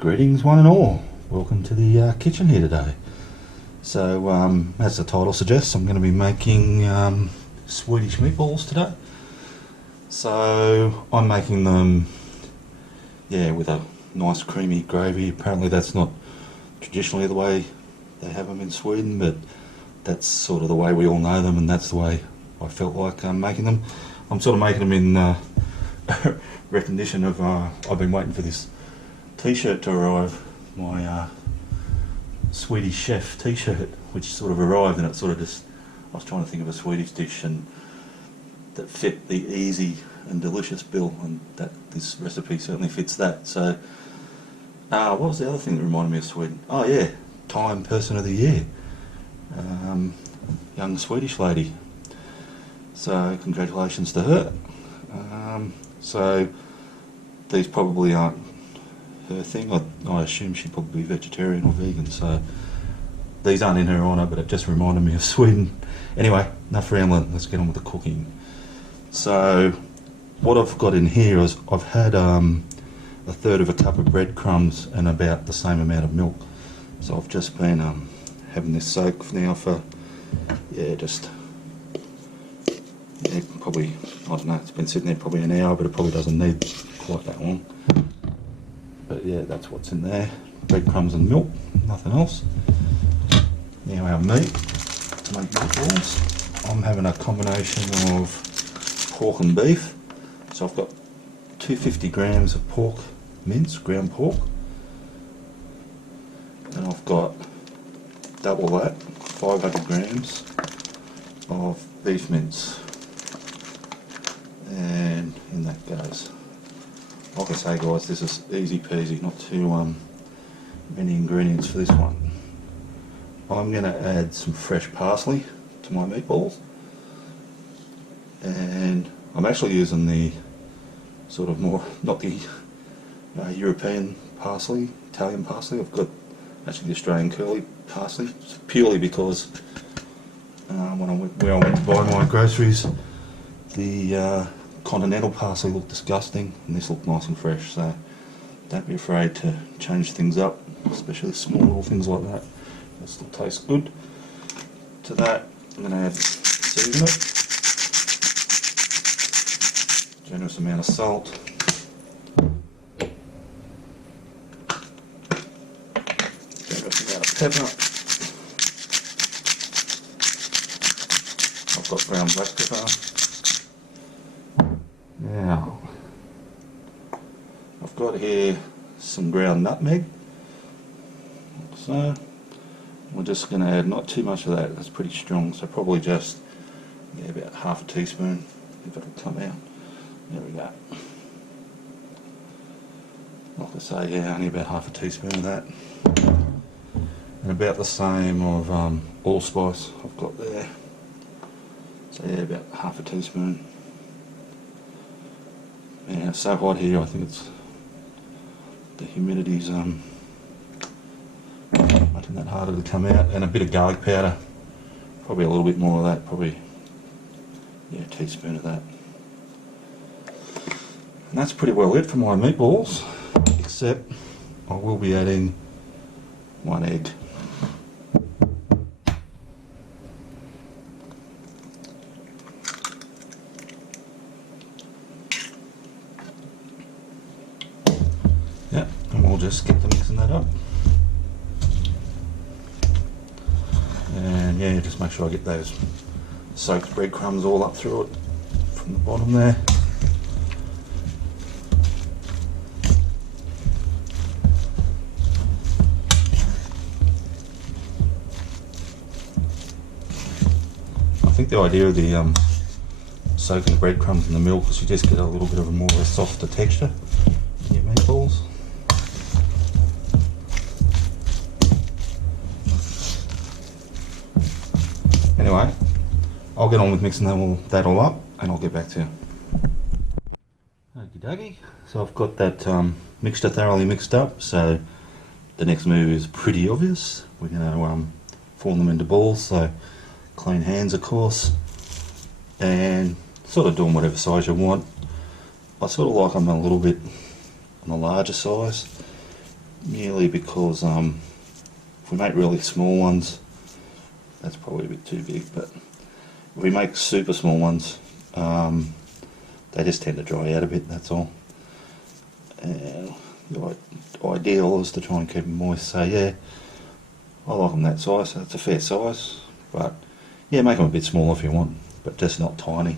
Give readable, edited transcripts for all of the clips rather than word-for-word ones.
Greetings one and all, welcome to the kitchen here today. So as the title suggests, I'm going to be making Swedish meatballs today. So I'm making them with a nice creamy gravy. Apparently that's not traditionally the way they have them in Sweden, but that's sort of the way we all know them, and that's the way I felt like making them. I'm sort of making them in recognition of I've been waiting for this t-shirt to arrive, my Swedish chef t-shirt, which sort of arrived, and it sort of just, I was trying to think of a Swedish dish and that fit the easy and delicious bill, and that this recipe certainly fits that. So what was the other thing that reminded me of Sweden? Oh yeah, Time Person of the Year, young Swedish lady, so congratulations to her. So these probably aren't her thing. I assume she'd probably be vegetarian or vegan, so these aren't in her honour, but it just reminded me of Sweden. Anyway, enough rambling, let's get on with the cooking. So what I've got in here is I've had a third of a cup of breadcrumbs and about the same amount of milk. So I've just been having this soak now for probably, I don't know, it's been sitting there probably an hour, but it probably doesn't need quite that long. But yeah, that's what's in there, breadcrumbs and milk, nothing else. Now our meat to make meatballs. I'm having a combination of pork and beef. So I've got 250 grams of pork mince, ground pork. And I've got double that, 500 grams of beef mince. And in that goes. Like I say guys, this is easy peasy, not too many ingredients for this one. I'm going to add some fresh parsley to my meatballs, and I'm actually using the sort of more, not the European parsley, Italian parsley. I've got actually the Australian curly parsley, purely because where I went to buy my groceries, the continental parsley looked disgusting and this looked nice and fresh, so don't be afraid to change things up, especially small little things like that. That still tastes good. To that I'm going to add season it, generous amount of salt, generous amount of pepper. I've got ground black pepper. Now, I've got here some ground nutmeg, so we're just going to add not too much of that, that's pretty strong, so probably just about half a teaspoon, if it'll come out. There we go. Like I say, only about half a teaspoon of that. And about the same of allspice I've got there, so about half a teaspoon. Yeah, it's so hot here, I think it's the humidity's making that harder to come out. And a bit of garlic powder, probably a little bit more of that, probably a teaspoon of that. And that's pretty well it for my meatballs, except I will be adding 1 egg. And we'll just get to mixing that up. And just make sure I get those soaked breadcrumbs all up through it from the bottom there. I think the idea of the soaking the breadcrumbs in the milk is you just get a little bit of a more of a softer texture in your meatballs. Anyway, I'll get on with mixing that all up and I'll get back to you. Okie dokie, so I've got that mixture thoroughly mixed up, so the next move is pretty obvious. We're going to form them into balls, so clean hands of course, and sort of doing whatever size you want. I sort of like them a little bit on the larger size, merely because if we make really small ones, that's probably a bit too big, but if we make super small ones, they just tend to dry out a bit, that's all. And the ideal is to try and keep them moist, so yeah, I like them that size, that's a fair size, but yeah, make them a bit smaller if you want, but just not tiny.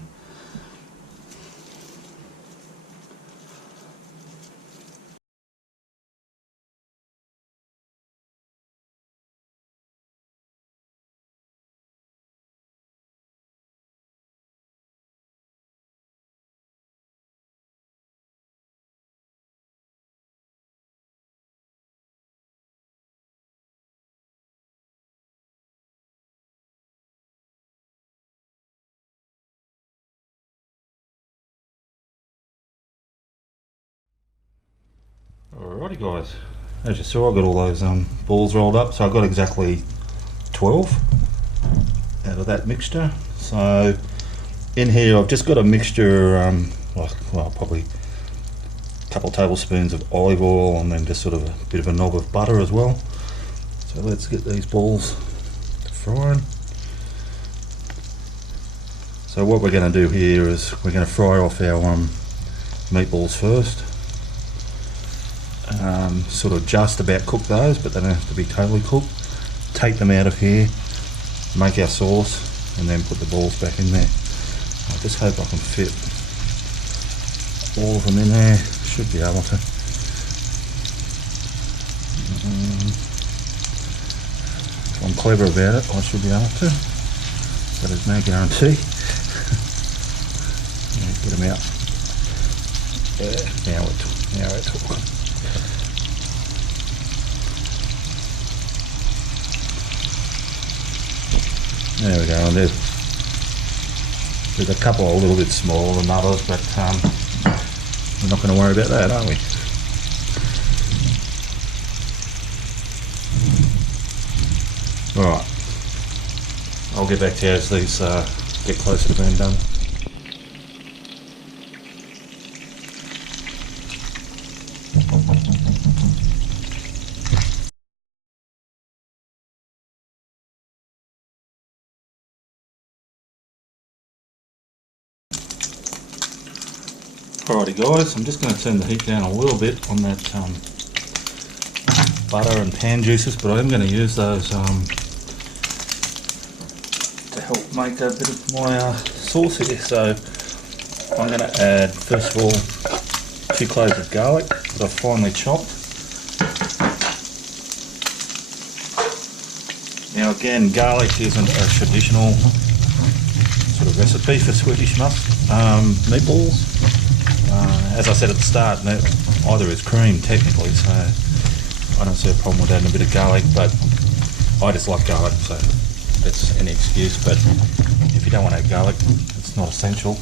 Alrighty guys, as you saw I got all those balls rolled up, so I got exactly 12 out of that mixture. So in here I've just got a mixture, probably a couple of tablespoons of olive oil and then just sort of a bit of a knob of butter as well. So let's get these balls to frying. So what we're going to do here is we're going to fry off our meatballs first. Sort of just about cook those, but they don't have to be totally cooked. Take them out of here, make our sauce, and then put the balls back in there. I just hope I can fit all of them in there. Should be able to. If I'm clever about it, I should be able to, but there's no guarantee. Yeah, get them out. Now we're talking. There we go, and there's a couple a little bit smaller than others, but we're not going to worry about that, are we? Alright, I'll get back to you as these get closer to being done. Alrighty guys, I'm just going to turn the heat down a little bit on that butter and pan juices, but I am going to use those to help make a bit of my sauce here. So I'm going to add, first of all, 2 cloves of garlic that I've finely chopped. Now again, garlic isn't a traditional sort of recipe for Swedish meatballs. As I said at the start, either is cream technically, so I don't see a problem with adding a bit of garlic, but I just like garlic, so that's any excuse. But if you don't want to add garlic, it's not essential.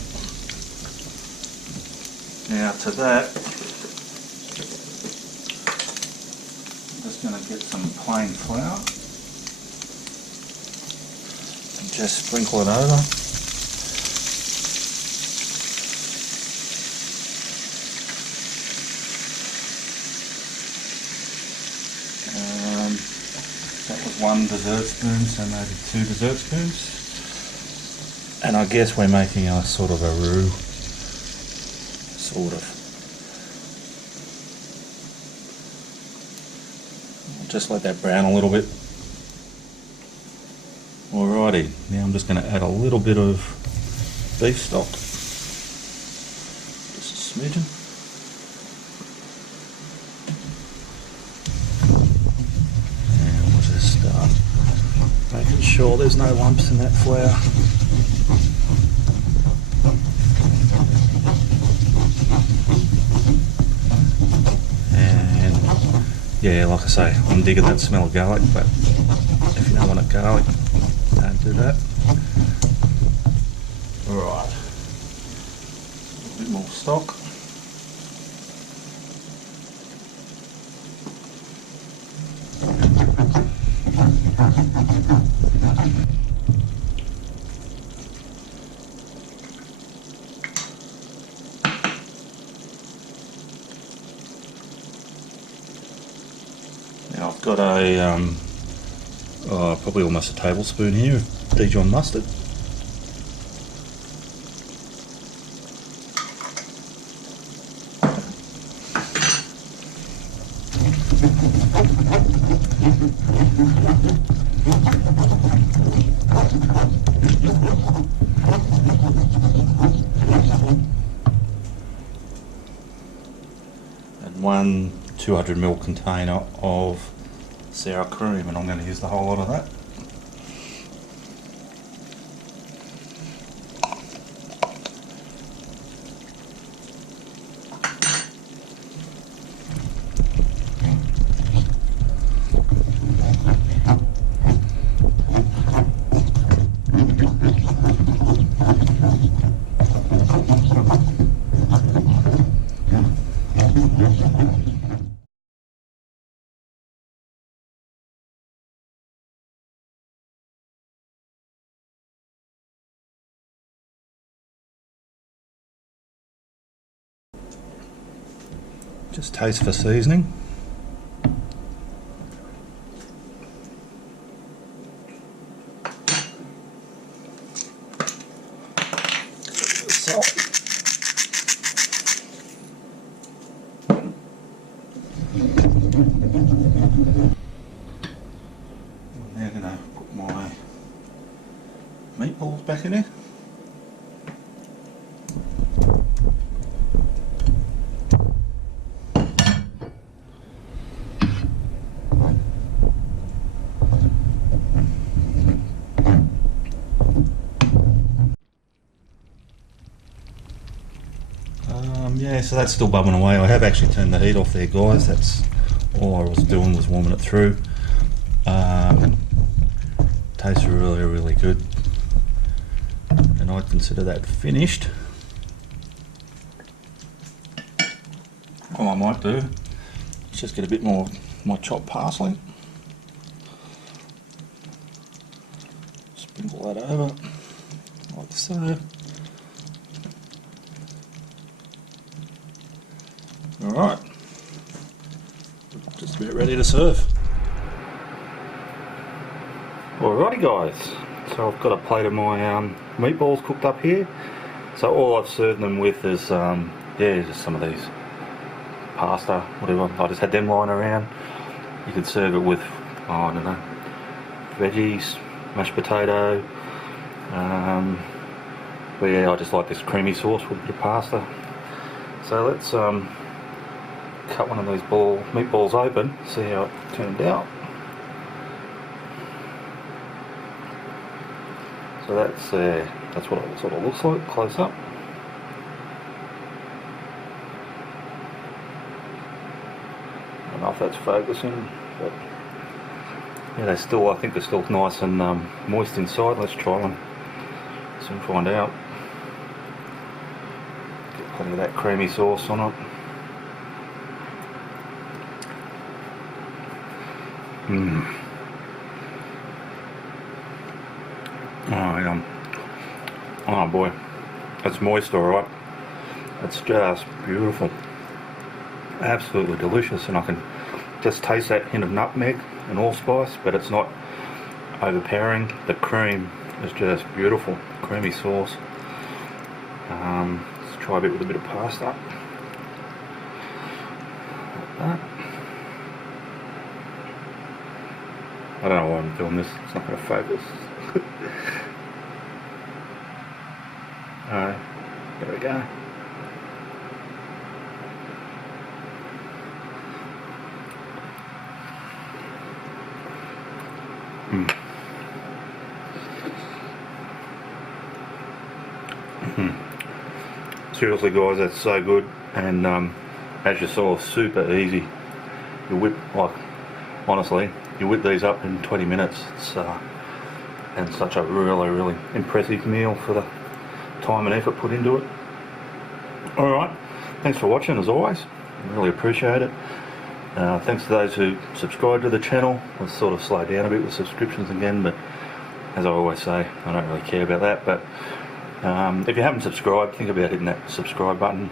Now to that, I'm just going to get some plain flour and just sprinkle it over. That was 1 dessert spoon, so maybe 2 dessert spoons. And I guess we're making a sort of a roux, sort of. I'll just let that brown a little bit. Alrighty, now I'm just going to add a little bit of beef stock. Just a smidgen. Making sure there's no lumps in that flour. And yeah, like I say, I'm digging that smell of garlic, but if you don't want it garlic, don't do that. Alright, a bit more stock. I've got a probably almost a tablespoon here of Dijon mustard. And one 200ml container of sour cream, and I'm going to use the whole lot of that. Just taste for seasoning. Salt. I'm now going to put my meatballs back in there. Yeah, so that's still bubbling away. I have actually turned the heat off there, guys. That's all I was doing, was warming it through. Tastes really, really good. And I'd consider that finished. All I might do is just get a bit more of my chopped parsley. Sprinkle that over, like so. Alright, just about ready to serve. Alrighty guys, so I've got a plate of my meatballs cooked up here. So all I've served them with is, yeah, just some of these pasta, whatever. I just had them lying around. You could serve it with, oh, I don't know, veggies, mashed potato. But yeah, I just like this creamy sauce with a bit of pasta. So let's cut one of these meatballs open, see how it turned out. So that's what it sort of looks like close up. I don't know if that's focusing, but yeah, I think they're still nice and moist inside. Let's try them, soon find out. Get plenty of that creamy sauce on it. Oh boy, it's moist, alright. It's just beautiful, absolutely delicious, and I can just taste that hint of nutmeg and allspice, but it's not overpowering. The cream is just beautiful, creamy sauce. Let's try a bit with a bit of pasta, like that. I don't know why I'm doing this, it's not going to focus. Alright, there we go. Seriously guys, that's so good, and as you saw, super easy. You whip, like, honestly, you whip these up in 20 minutes. It's and such a really impressive meal for the time and effort put into it. Alright, thanks for watching as always, I really appreciate it. Thanks to those who subscribe to the channel. Let's sort of slow down a bit with subscriptions again, but as I always say, I don't really care about that. But if you haven't subscribed, think about hitting that subscribe button.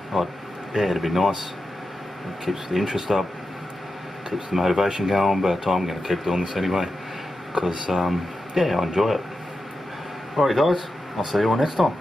Yeah, it'd be nice. It keeps the interest up. keeps the motivation going, but I'm going to keep doing this anyway, because, yeah, I enjoy it. Alright guys, I'll see you all next time.